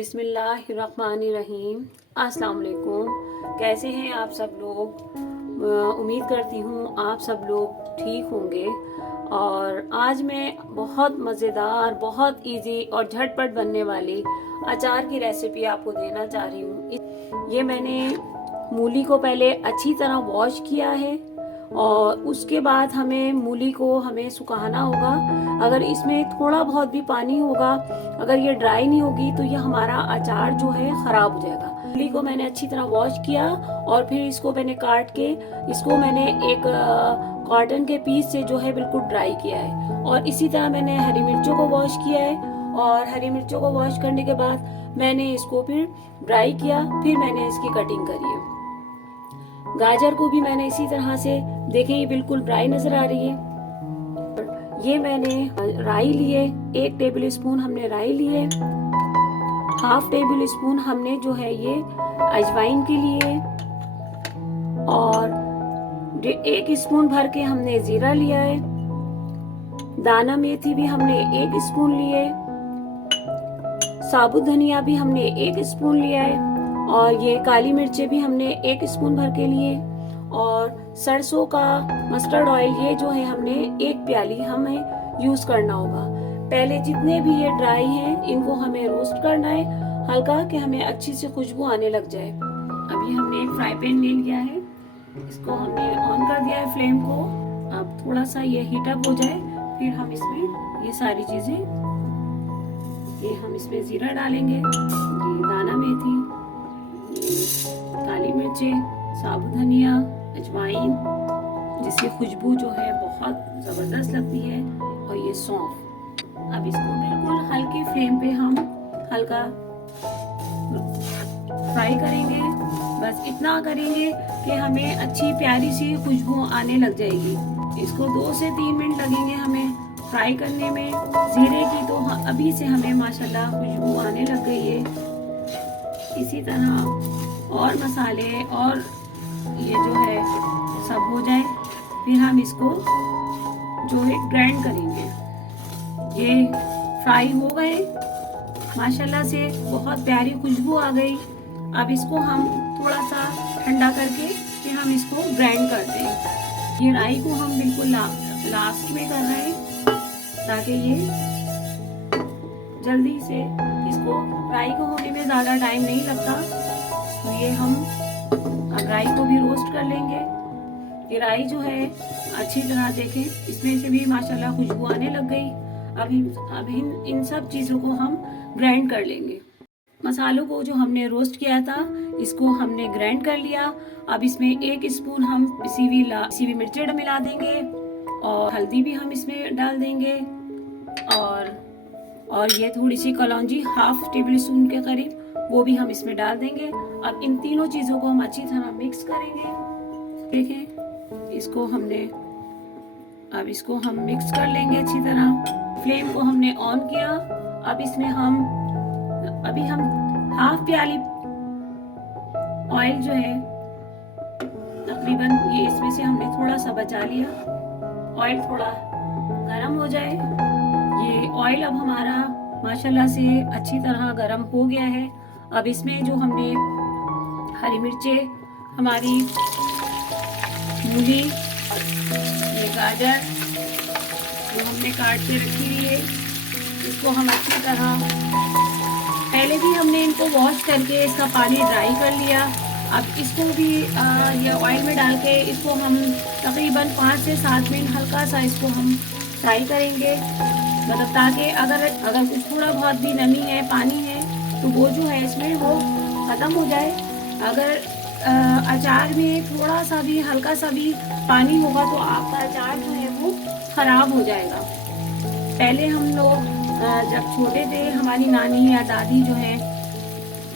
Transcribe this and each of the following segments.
बिस्मिल्लाहिर्रहमानिर्रहीम। अस्सलाम वालेकुम। कैसे हैं आप सब लोग? उम्मीद करती हूँ आप सब लोग ठीक होंगे। और आज मैं बहुत मज़ेदार, बहुत इजी और झटपट बनने वाली अचार की रेसिपी आपको देना चाह रही हूँ। ये मैंने मूली को पहले अच्छी तरह वॉश किया है और उसके बाद मूली को हमें सुखाना होगा। अगर इसमें थोड़ा बहुत भी पानी होगा, अगर ये ड्राई नहीं होगी तो ये हमारा अचार जो है खराब हो जाएगा। मूली को मैंने अच्छी तरह वॉश किया और फिर इसको मैंने काट के इसको मैंने एक कॉटन के पीस से जो है बिल्कुल ड्राई किया है। और इसी तरह मैंने हरी मिर्चों को वॉश किया है और हरी मिर्चों को वॉश करने के बाद मैंने इसको फिर ड्राई किया, फिर मैंने इसकी कटिंग करी है। गाजर को भी मैंने इसी तरह से, देखें ये बिल्कुल ड्राई नजर आ रही है। ये मैंने राई लिए, 1 टेबल स्पून हमने राई लिए, हाफ टेबल स्पून हमने जो है ये अजवाइन के लिए, और 1 स्पून भर के हमने जीरा लिया है। दाना मेथी भी हमने 1 स्पून लिए, साबुत धनिया भी हमने 1 स्पून लिया है, और ये काली मिर्चें भी हमने 1 स्पून भर के लिए, और सरसों का मस्टर्ड ऑयल ये जो है हमने 1 प्याली हमें यूज करना होगा। पहले जितने भी ये ड्राई हैं इनको हमें रोस्ट करना है हल्का, कि हमें अच्छी सी खुशबू आने लग जाए। अभी हमने एक फ्राई पैन ले लिया है, इसको हमने ऑन कर दिया है फ्लेम को। अब थोड़ा सा ये हीट अप हो जाए, फिर हम इसमें ये सारी चीजें, ये हम इसमें जीरा डालेंगे, ये दाना मेथी, काली मिर्चें, साबुत धनिया, अजवाइन जिसकी खुशबू जो है बहुत जबरदस्त लगती है, और ये सौंफ। अब इसको बिल्कुल हल्के फ्लेम पे हम हल्का फ्राई करेंगे। बस इतना करेंगे कि हमें अच्छी प्यारी सी खुशबू आने लग जाएगी। इसको 2 से 3 मिनट लगेंगे हमें फ्राई करने में। जीरे की तो अभी से हमें माशाल्लाह खुशबू आने लग गई है। इसी तरह और मसाले और ये जो है सब हो जाए, फिर हम इसको जो है ग्राइंड करेंगे। ये फ्राई हो गए माशाल्लाह से, बहुत प्यारी खुशबू आ गई। अब इसको हम थोड़ा सा ठंडा करके फिर हम इसको ग्राइंड करते हैं। ये राई को हम बिल्कुल लास्ट में कर रहे हैं ताकि ये जल्दी से, इसको राई को होने में ज़्यादा टाइम नहीं लगता। तो ये हम अब राई को भी रोस्ट कर लेंगे। ये राई जो है अच्छी तरह देखें, इसमें से भी माशाल्लाह खुशबू आने लग गई। अब इन सब चीज़ों को हम ग्राइंड कर लेंगे। मसालों को जो हमने रोस्ट किया था इसको हमने ग्राइंड कर लिया। अब इसमें 1 स्पून हम पिसी हुई मिर्चें मिला देंगे, और हल्दी भी हम इसमें डाल देंगे, और ये थोड़ी सी कलौंजी हाफ टेबल स्पून के करीब वो भी हम इसमें डाल देंगे। अब इन तीनों चीज़ों को हम अच्छी तरह मिक्स करेंगे। देखें इसको अब इसको हम मिक्स कर लेंगे अच्छी तरह। फ्लेम को हमने ऑन किया। अब इसमें अभी हम हाफ प्याली ऑयल जो है तकरीबन, ये इसमें से हमने थोड़ा सा बचा लिया। ऑयल थोड़ा गर्म हो जाए। ये ऑयल अब हमारा माशाल्लाह से अच्छी तरह गर्म हो गया है। अब इसमें जो हमने हरी मिर्चें, हमारी मूली, ये गाजर जो हमने काट के रखी हुई है, इसको हम अच्छी तरह, पहले भी हमने इनको वॉश करके इसका पानी ड्राई कर लिया। अब इसको भी ये ऑयल में डाल के इसको हम तकरीबन 5 से 7 मिनट हल्का सा इसको हम फ्राई करेंगे। मतलब ताकि अगर कुछ थोड़ा बहुत भी नमी है, पानी है, तो वो जो है इसमें वो ख़त्म हो जाए। अगर अचार में थोड़ा सा भी, हल्का सा भी पानी होगा तो आपका अचार जो है वो ख़राब हो जाएगा। पहले हम लोग जब छोटे थे, हमारी नानी या दादी जो है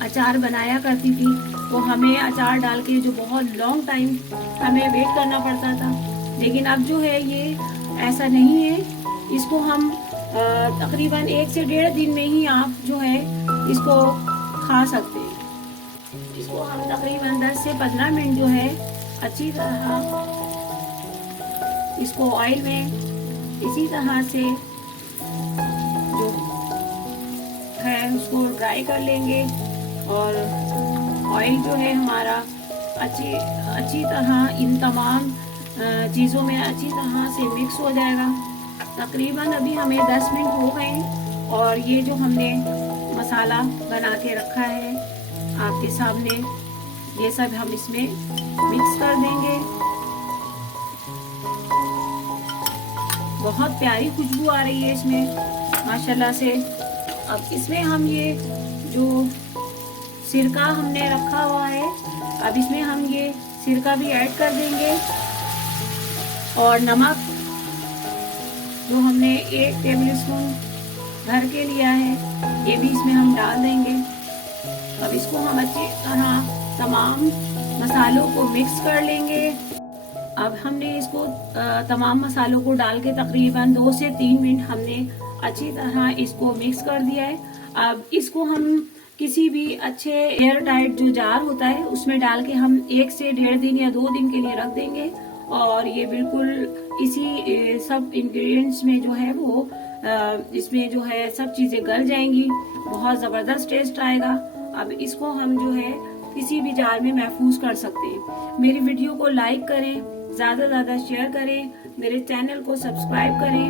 अचार बनाया करती थी, तो हमें अचार डाल के जो बहुत लॉन्ग टाइम हमें वेट करना पड़ता था। लेकिन अब जो है ये ऐसा नहीं है। इसको हम तकरीबन 1 से 1.5 दिन में ही आप जो है इसको खा सकते हैं। इसको हम तकरीबन 10 से 15 मिनट जो है अच्छी तरह इसको ऑयल में इसी तरह से जो है उसको ड्राई कर लेंगे और ऑयल जो है हमारा अच्छी तरह इन तमाम चीज़ों में अच्छी तरह से मिक्स हो जाएगा। तकरीबन अभी हमें 10 मिनट हो गए और ये जो हमने मसाला बना के रखा है आपके सामने, ये सब हम इसमें मिक्स कर देंगे। बहुत प्यारी खुशबू आ रही है इसमें माशाल्लाह से। अब इसमें हम ये जो सिरका हमने रखा हुआ है, अब इसमें हम ये सिरका भी ऐड कर देंगे और नमक जो हमने 1 टेबल स्पून भर के लिया है ये भी इसमें हम डाल देंगे। अब इसको हम अच्छी तरह तमाम मसालों को मिक्स कर लेंगे। अब हमने इसको तमाम मसालों को डाल के तकरीबन 2 से 3 मिनट हमने अच्छी तरह इसको मिक्स कर दिया है। अब इसको हम किसी भी अच्छे एयर टाइट जो जार होता है उसमें डाल के हम 1 से 1.5 दिन या 2 दिन के लिए रख देंगे और ये बिल्कुल इसी सब इंग्रेडिएंट्स में जो है वो इसमें जो है सब चीजें गल जाएंगी, बहुत जबरदस्त टेस्ट आएगा। अब इसको हम जो है किसी भी जार में महफूज कर सकते हैं। मेरी वीडियो को लाइक करें, ज्यादा शेयर करें, मेरे चैनल को सब्सक्राइब करें